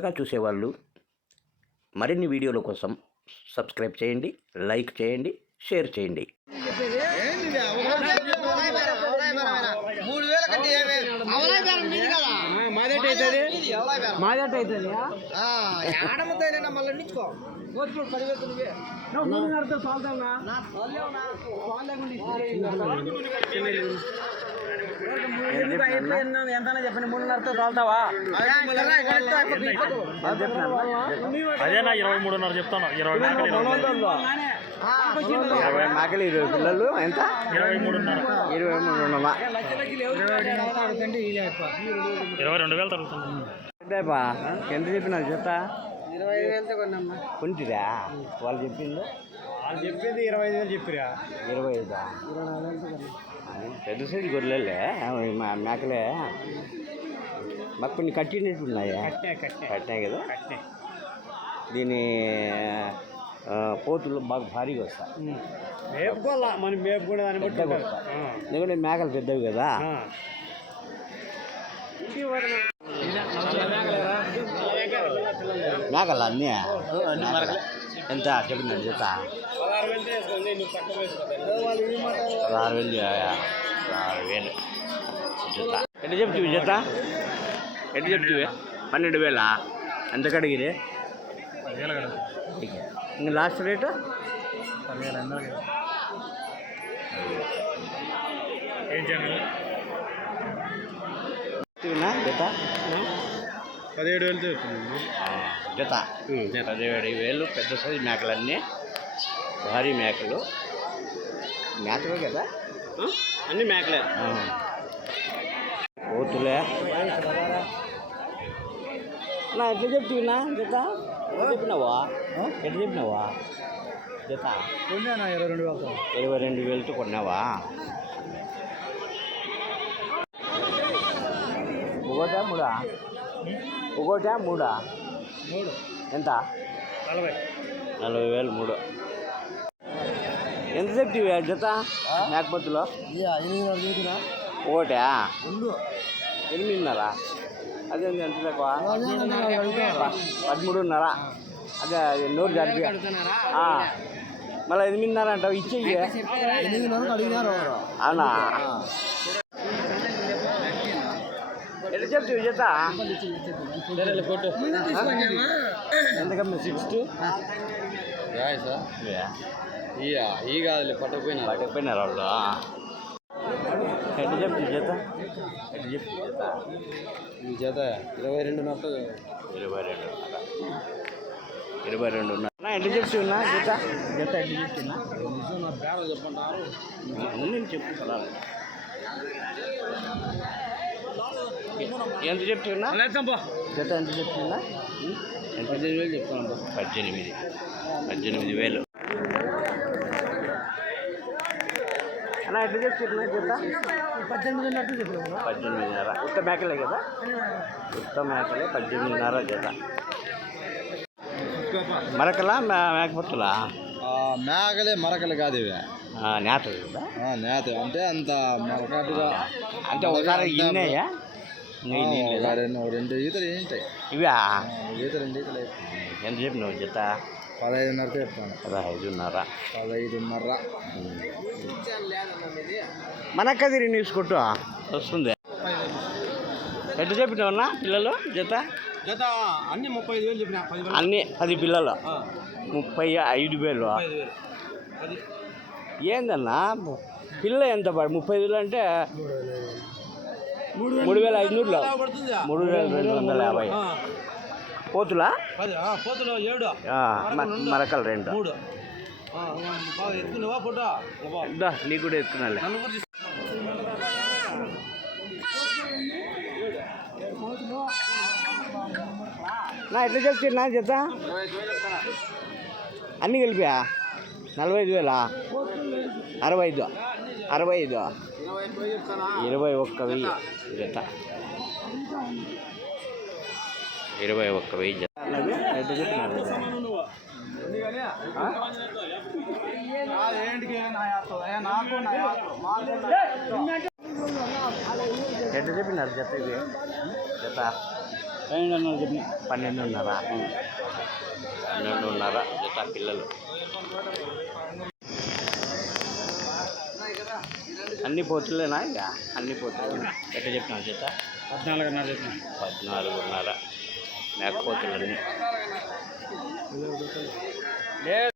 కొత్తగా చూసేవాళ్ళు మరిన్ని వీడియోల కోసం సబ్స్క్రైబ్ చేయండి లైక్ చేయండి షేర్ చేయండి. మాదేట అవుతుంది మాదేట అవుతుంది ఆడముద్దైనా మళ్ళీ నిచ్చుకో కోచుకోడు పదివేలు నువ్వే నువ్వు మూడు నడితే పాల్తావునా ఎంత చెప్పండి. మూడున్నరతో తాగుతావా అదేనా ఇరవై మూడున్నర చెప్తాను. ఇరవై ఇరవై మేకలు ఇరవై పిల్లలు ఎంత? ఇరవై మూడున్నర. ఇరవై మూడు ఇరవై రెండు వేలు తరుగుతుంది. పెద్దపా ఎంత చెప్పినారు చెత్త ఇరవై ఐదు వేలతో కొన్నామ్మా. కొంటిరా వాళ్ళు చెప్పింది వాళ్ళు చెప్పింది ఇరవై ఐదు వేలు చెప్పిరా ఇరవై ఐదా ఇరవై నాలుగు వేలతో కొన్నా పెద్ద సైజు గొర్రెలే మా మేకలే. మాకు కొన్ని కట్టినట్టు ఉన్నాయి కట్టే. కట్టే కట్టినాయి కదా దీని ఆ, పోతులు బాగా భారీగా వస్తాయి మేపుకోవాలా? మనం మేపుకునే దాన్ని బట్టి. ఎందుకంటే మేకలు పెద్దవి కదా. మేకలు అన్నీ. ఎంత? చెప్పినారు జత పదహారు వేలు పదహారు వేలు. జత ఎట్లా చెప్తివి జత ఎట్లా చెప్తివి పన్నెండు వేలా? ఎంత కడిగిరి? ఇంకా లాస్ట్ రేటు? ఏం చేయాలి జత? పదిహేడు చెప్తున్నాను. జత. పదిహేడు వేలు పెద్ద సైజు మేకలన్నీ. భారీ మేకలు. మేకలే కదా? అన్ని మేకలే. ఆ. పోతులే. నా ఎట్లా చెప్తున్నా జత? చెప్పినావా? ఎట్లా చెప్పినావా? జత. ఇరవై రెండు వేలతో. ఇరవై రెండు వేలతో కొన్నావా? ఒకటా మూడా? ఒకటా మూడా? మూడు. ఎంత? నలభై. నలభై వేలు మూడు. ఎంత చెప్తివి జత? మేకపోతులో ఒకటా? రెండు. ఎనిమిదిన్నర? అదే ఎంత తక్కువ. పదమూడున్నర? అదే నూరు జరిపి మళ్ళీ ఎనిమిదిన్నర అంటావు అడిగినారు అవునా? చెప్తావు జత ఎంతకమ్మా సిక్స్ టూ? ఇయ్యా ఈ కాదులే పట్టకపోయినా పట్టకపోయినారు వాళ్ళు ఎట్లా చెప్తావు జత? ఎట్లా చెప్తావు జత? ఈ చేత ఇరవై రెండు నట్టు ఇరవై రెండున్నర ఇరవై రెండున్నర ఎట్లా చెప్తున్నా జత? జత ఎట్లా చెప్తున్నా నా పేరు చెప్పంటారు నేను చెప్పు పొలాలు ఎంత చెప్తున్నా? జత ఎంత చెప్తున్నా? పద్దెనిమిది వేలు చెప్తాను పద్దెనిమిది. పద్దెనిమిది వేలు. అన్నా ఎట్లా చెప్తున్నా జత? పద్దెనిమిది నట్టు చెప్పిన పద్దెనిమిదిన్నర. ఉత్త మేకలే కదా? ఉత్త మేకలే పద్దెనిమిదిన్నర జత. మరకలా మేకపోతులా మేకలే మరకలు కాదు ఇవి. ఆ, నేత అంటే అంత మరకట్టుగా అంటే ఒకసారి ఇన్నాయా? రెండు రెండు ఈతలు ఏంటాయి ఇవా? ఈత రెండు ఈతలు. ఎంత చెప్పినావు జత? పదహైదున్నరతో చెప్తాను పదహైదున్నర. పదహైదున్నర. మనకదిరి న్యూస్ కొట్టు. వస్తుంది. ఎట్లా చెప్పినావన్నా పిల్లలు జత? జత అన్ని ముప్పై ఐదు వేలు చెప్పిన పది అన్ని పది పిల్లలు. ముప్పై ఐదు వేలు. ఏందన్నా? పిల్ల ఎంత పడి ముప్పై వేలు అంటే మూడు వేల ఐదునూరులో. పడుతుంది మూడు వేల రెండు వందల యాభై. పోతులా? ఏడు. మరకలు రెండు. నీకు కూడా ఎత్తుకున్నాలే. నా ఎట్లా చెప్తున్నా జత అన్నీ కలిపా నలభై ఐదు వేలా? అరవై ఐదు అరవై ఐదు ఇరవై ఒక్క వెయ్యి. జత ఇరవై ఒక్క వెయ్యి జత. ఎట్లా? ఆ? ఎట్లా చెప్పినారు జత ఇవి జత? పన్నెండున్నర. చెప్పిన పన్నెండున్నర పన్నెండున్నర జత పిల్లలు. అన్ని పోతులేనా ఇక? అన్ని పోతులు. ఎట్ట చెప్పిన జత? పద్నాలుగున్నర చెప్పిన. పద్నాలుగున్నర. మేకపోతులన్నీ.